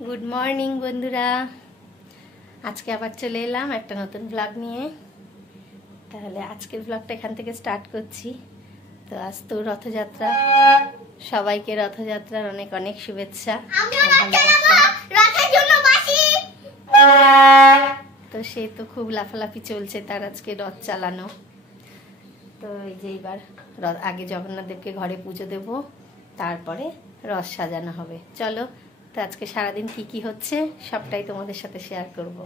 Good morning बंधुरा आज के आबार चले एलाम एक नतून ब्लग निये। ताहले आजकेर ब्लगटा एखान थेके स्टार्ट करछि। तो आज तो रथयात्रा, सबाइके रथयात्रार अनेक अनेक शुभेच्छा। तो से तो खूब लाफालाफी चलছে तार आजके रथ चालानो। तो এই যে এবার আগে জগন্নাথ দেবকে ঘরে পুজো দেব, তারপরে রথ সাজানো হবে। চলো তো আজকে সারা দিন কি হচ্ছে সবটাই তোমাদের সাথে শেয়ার করব।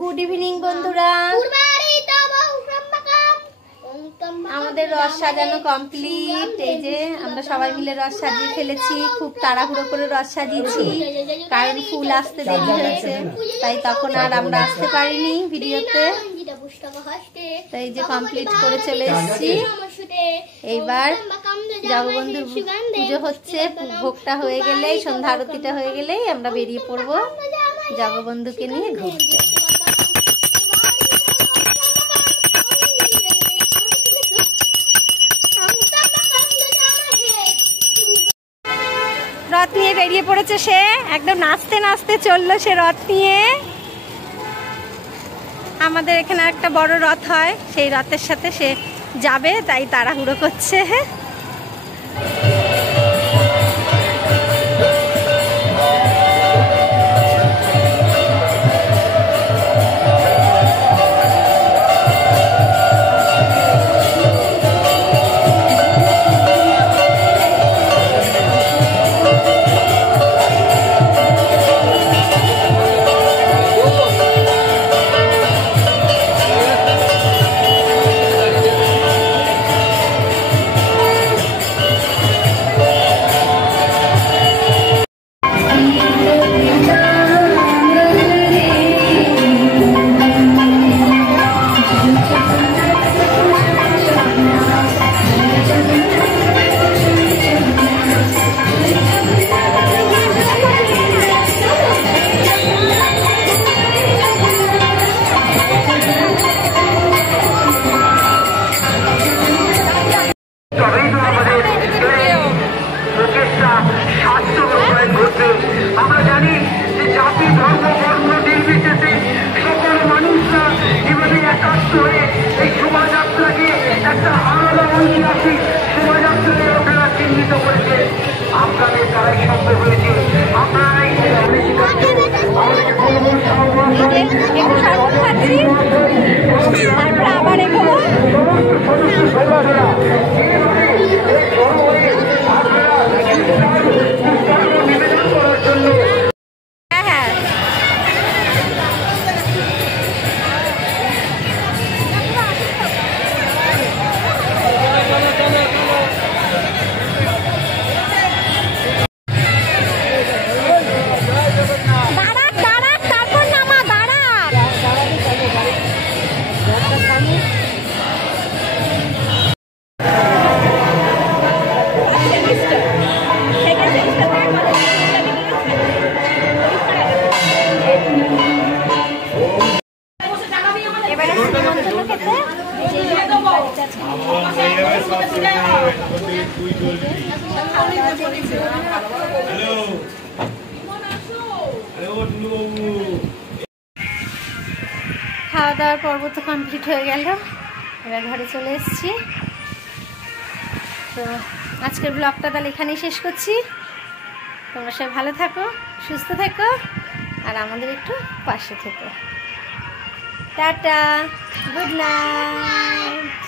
गुड इवनिंग बंधुरा, আমাদের রথ সাজানো কমপ্লিট। এই যে আমরা সবাই মিলে রথ সাজিয়ে ফেলেছি, খুব তাড়াহুড়ো করে রথ সাজিয়েছি কারণ ফুল আসতে দেরি হয়েছে, তাই তখন আর আমরা আসতে পারিনি ভিডিওতে। তো এই যে কমপ্লিট করে চলে এসেছি। এইবার জগবন্ধুর পুজো হচ্ছে, ভোগটা হয়ে গেলেই, সন্ধ্যা আরতিটা হয়ে গেলেই আমরা বেরিয়ে পড়বো জগবন্ধুকে নিয়ে ঘুরতে। রথ নিয়ে বেরিয়ে পড়েছে সে, একদম নাচতে নাচতে চললো সে রথ নিয়ে। আমাদের এখানে একটা বড় রথ হয়, সেই রথের সাথে সে যাবে, তাই তাড়াহুড়ো করছে। আমরা জানি যে জাতি ধর্ম বর্ণ নির্বিশেষে সকল মানুষরা জীবনে একাত্ম হয়ে এই শোভাযাত্রাকে একটা আলাদা ঐতিহাসিক শোভাযাত্রাকে আপনারা চিহ্নিত করেছে। আপনাদের দ্বারাই সম্ভব হয়েছে। আপনারাই নিবেদন করার জন্য দাঁড়া তারপর নামা, দাঁড়া। যাওয়ার পর্ব তো কমপ্লিট হয়ে গেল, এবার ঘরে চলে এসেছি। তো আজকের ব্লগটা তাহলে এখানেই শেষ করছি। তোমরা সবাই ভালো থাকো, সুস্থ থেকো, আর আমাদের একটু পাশে থেকো। Tata, good night.